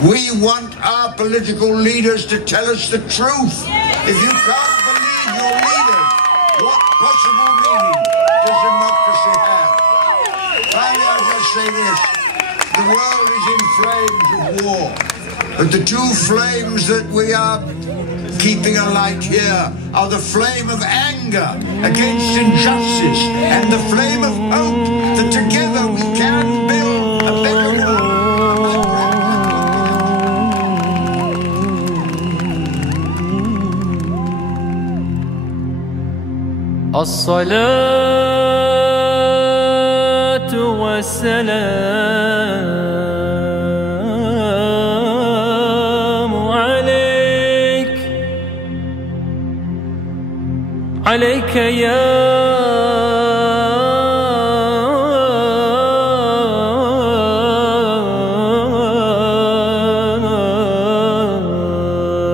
We want our political leaders to tell us the truth. If you can't believe your leaders, what possible meaning does democracy have? Finally, I'll just say this. The world is in flames of war. But the two flames that we are keeping alight here are the flame of anger against injustice and the flame of hope that together we can build a better world. الصلاة والسلام عليك يا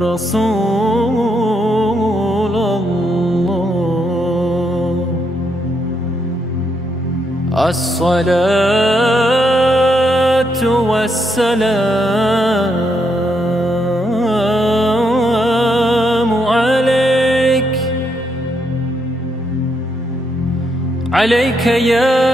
رسول الله. الصلاة والسلام عليك يا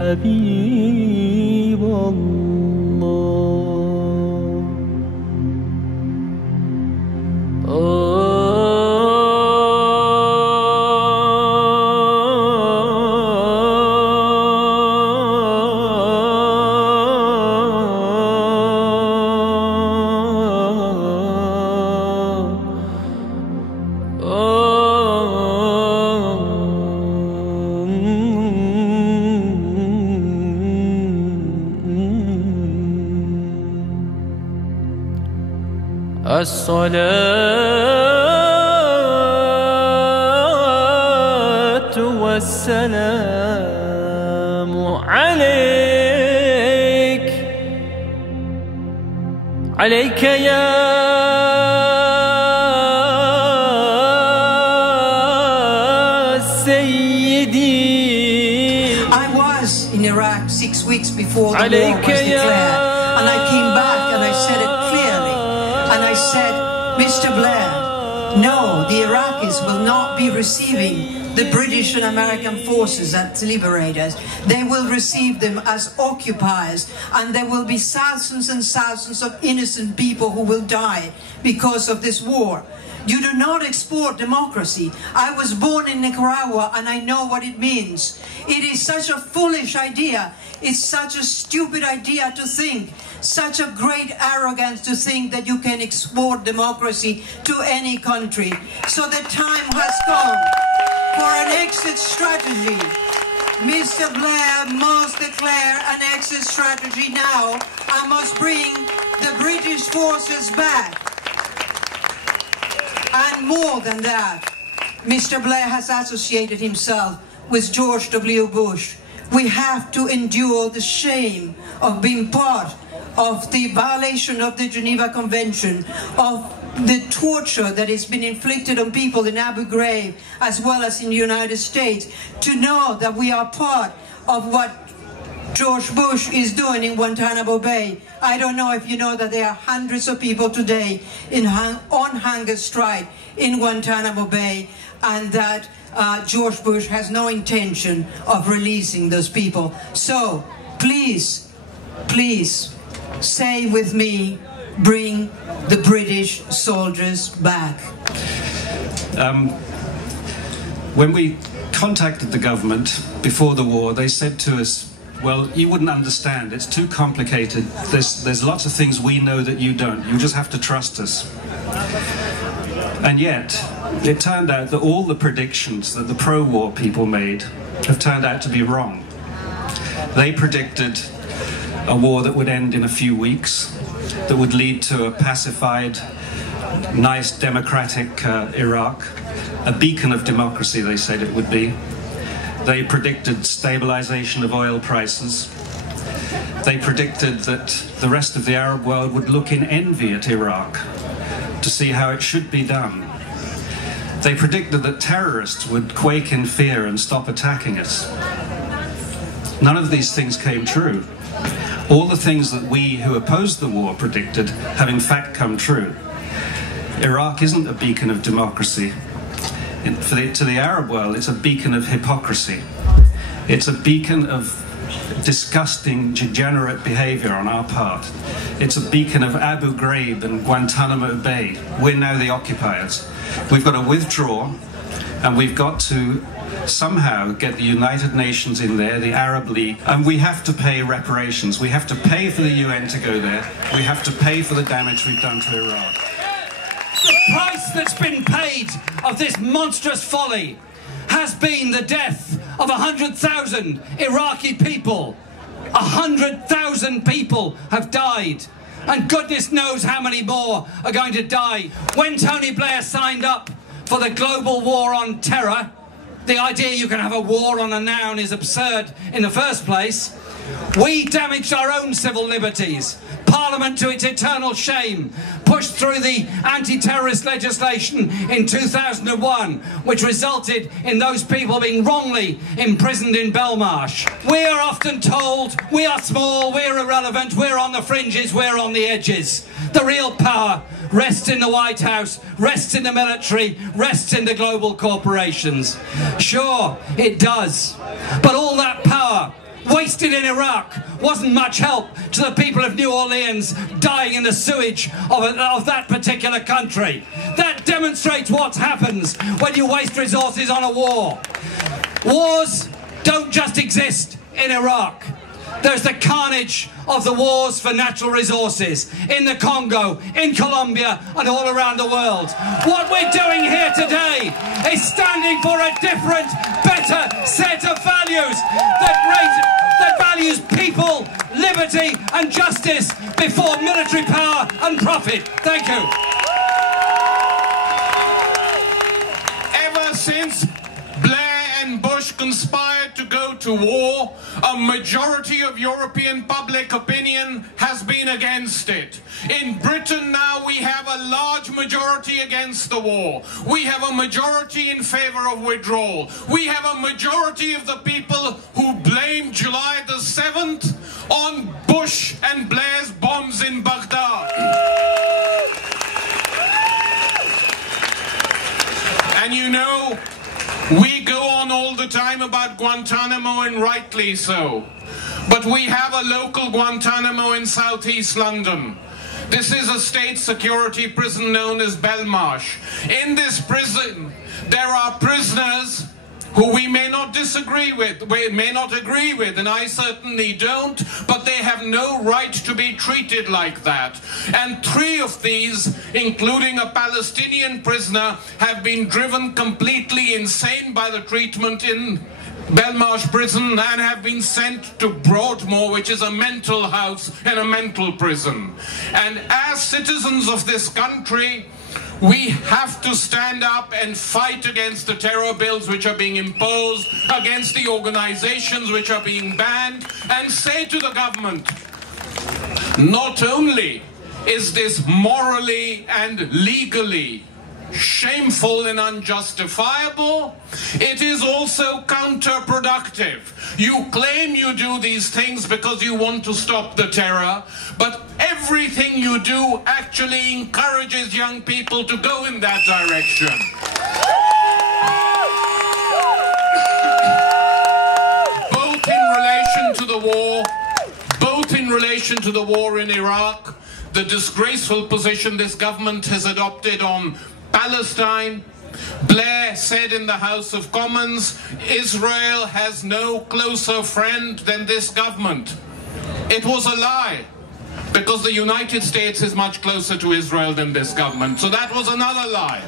حبيب الله. الصلاة والسلام عليك يا سيدي. I was in Iraq 6 weeks before the war was declared, and I came back and I said it clearly. And I said, Mr. Blair, no, the Iraqis will not be receiving the British and American forces as liberators. They will receive them as occupiers, and there will be thousands and thousands of innocent people who will die because of this war. You do not export democracy. I was born in Nicaragua and I know what it means. It is such a foolish idea. It's such a stupid idea to think, such a great arrogance to think that you can export democracy to any country. So the time has come for an exit strategy. Mr. Blair must declare an exit strategy now and must bring the British forces back. And more than that, Mr. Blair has associated himself with George W. Bush. We have to endure the shame of being part of the violation of the Geneva Convention, of the torture that has been inflicted on people in Abu Ghraib as well as in the United States, to know that we are part of what George Bush is doing in Guantanamo Bay. I don't know if you know that there are hundreds of people today on hunger strike in Guantanamo Bay, and that George Bush has no intention of releasing those people. So please, please say with me, bring the British soldiers back. When we contacted the government before the war, they said to us, well, you wouldn't understand, it's too complicated, there's lots of things we know that you don't, you just have to trust us. And yet, it turned out that all the predictions that the pro-war people made have turned out to be wrong. They predicted a war that would end in a few weeks, that would lead to a pacified, nice democratic Iraq, a beacon of democracy they said it would be. They predicted stabilization of oil prices. They predicted that the rest of the Arab world would look in envy at Iraq to see how it should be done. They predicted that terrorists would quake in fear and stop attacking us. None of these things came true. All the things that we who opposed the war predicted have in fact come true. Iraq isn't a beacon of democracy. To the Arab world, it's a beacon of hypocrisy. It's a beacon of disgusting, degenerate behavior on our part. It's a beacon of Abu Ghraib and Guantanamo Bay. We're now the occupiers. We've got to withdraw, and we've got to somehow get the United Nations in there, the Arab League, and we have to pay reparations. We have to pay for the UN to go there. We have to pay for the damage we've done to Iraq. The price that's been paid of this monstrous folly has been the death of 100,000 Iraqi people. 100,000 people have died. And goodness knows how many more are going to die. When Tony Blair signed up for the global war on terror, the idea you can have a war on a noun is absurd in the first place. We damaged our own civil liberties. Parliament, to its eternal shame, pushed through the anti-terrorist legislation in 2001, which resulted in those people being wrongly imprisoned in Belmarsh. We are often told we are small, we're irrelevant, we're on the fringes, we're on the edges. The real power rests in the White House, rests in the military, rests in the global corporations. Sure, it does. But all that power wasted in Iraq wasn't much help to the people of New Orleans dying in the sewage of that particular country. That demonstrates what happens when you waste resources on a war. Wars don't just exist in Iraq. There's the carnage of the wars for natural resources in the Congo, in Colombia, and all around the world. What we're doing here today is standing for a different, better set of values that values people, liberty, and justice before military power and profit. Thank you. Ever since Blair and Bush conspired to go to war, a majority of European public opinion has been against it. In Britain now we have a large majority against the war. We have a majority in favor of withdrawal. We have a majority of the people who blame July the 7th on Bush and Blair's bombs in Baghdad. And you know, we go on all the time about Guantanamo, and rightly so. But we have a local Guantanamo in southeast London. This is a state security prison known as Belmarsh. In this prison, there are prisoners who we may not disagree with, we may not agree with, and I certainly don't, but they have no right to be treated like that. And 3 of these, including a Palestinian prisoner, have been driven completely insane by the treatment in Belmarsh prison and have been sent to Broadmoor, which is a mental house and a mental prison. And as citizens of this country, we have to stand up and fight against the terror bills which are being imposed, against the organizations which are being banned, and say to the government, not only is this morally and legally shameful and unjustifiable, it is also counterproductive. You claim you do these things because you want to stop the terror, but everything you do actually encourages young people to go in that direction. Both in relation to the war in Iraq, the disgraceful position this government has adopted on Palestine. Blair said in the House of Commons, Israel has no closer friend than this government. It was a lie, because the United States is much closer to Israel than this government. So that was another lie.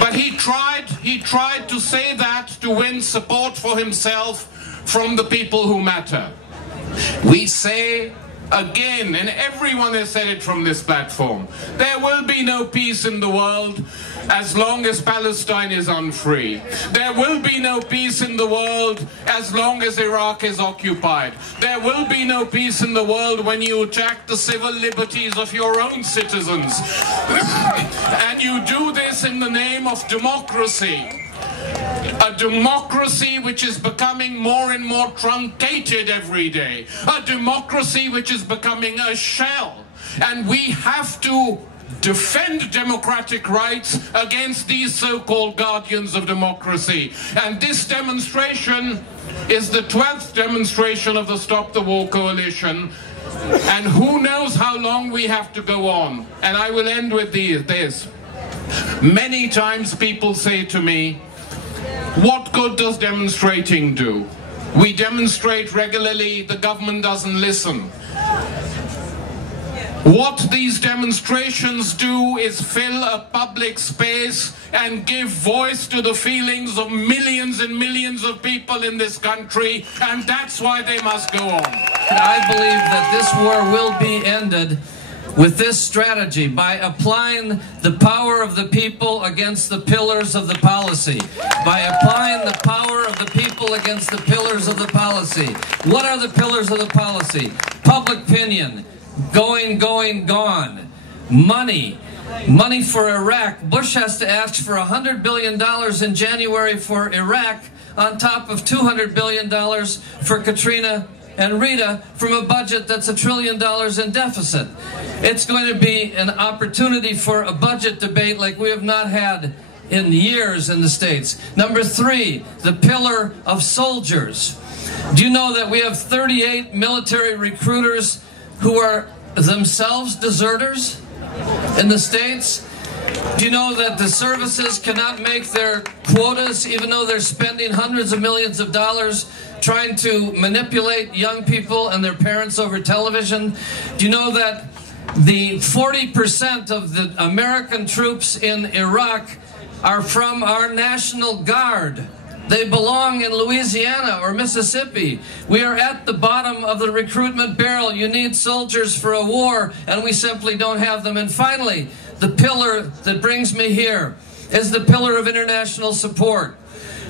But he tried to say that to win support for himself from the people who matter. We say again, and everyone has said it from this platform, there will be no peace in the world as long as Palestine is unfree. There will be no peace in the world as long as Iraq is occupied. There will be no peace in the world when you attack the civil liberties of your own citizens. And you do this in the name of democracy. A democracy which is becoming more and more truncated every day. A democracy which is becoming a shell. And we have to defend democratic rights against these so-called guardians of democracy. And this demonstration is the 12th demonstration of the Stop the War Coalition. And who knows how long we have to go on. And I will end with this. Many times people say to me, what good does demonstrating do? We demonstrate regularly, the government doesn't listen. What these demonstrations do is fill a public space and give voice to the feelings of millions and millions of people in this country, and that's why they must go on. I believe that this war will be ended with this strategy, by applying the power of the people against the pillars of the policy. By applying the power of the people against the pillars of the policy. What are the pillars of the policy? Public opinion. Going, gone. Money. Money for Iraq. Bush has to ask for $100 billion in January for Iraq, on top of $200 billion for Katrina and Rita, from a budget that's $1 trillion in deficit. It's going to be an opportunity for a budget debate like we have not had in years in the States. Number 3, the pillar of soldiers. Do you know that we have 38 military recruiters who are themselves deserters in the States? Do you know that the services cannot make their quotas, even though they're spending hundreds of millions of dollars trying to manipulate young people and their parents over television? Do you know that the 40% of the American troops in Iraq are from our National Guard? They belong in Louisiana or Mississippi. We are at the bottom of the recruitment barrel. You need soldiers for a war, and we simply don't have them. And finally, the pillar that brings me here is the pillar of international support.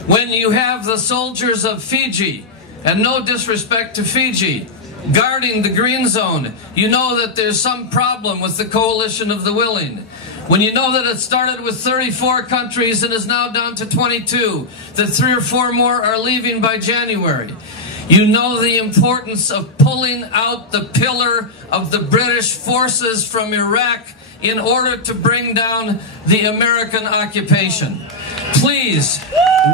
When you have the soldiers of Fiji, and no disrespect to Fiji, guarding the green zone, you know that there's some problem with the coalition of the willing. When you know that it started with 34 countries and is now down to 22, that 3 or 4 more are leaving by January, you know the importance of pulling out the pillar of the British forces from Iraq in order to bring down the American occupation. Please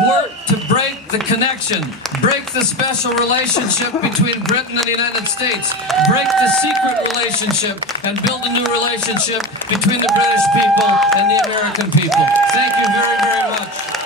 work to break the connection, break the special relationship between Britain and the United States, break the secret relationship, and build a new relationship between the British people and the American people. Thank you very, very much.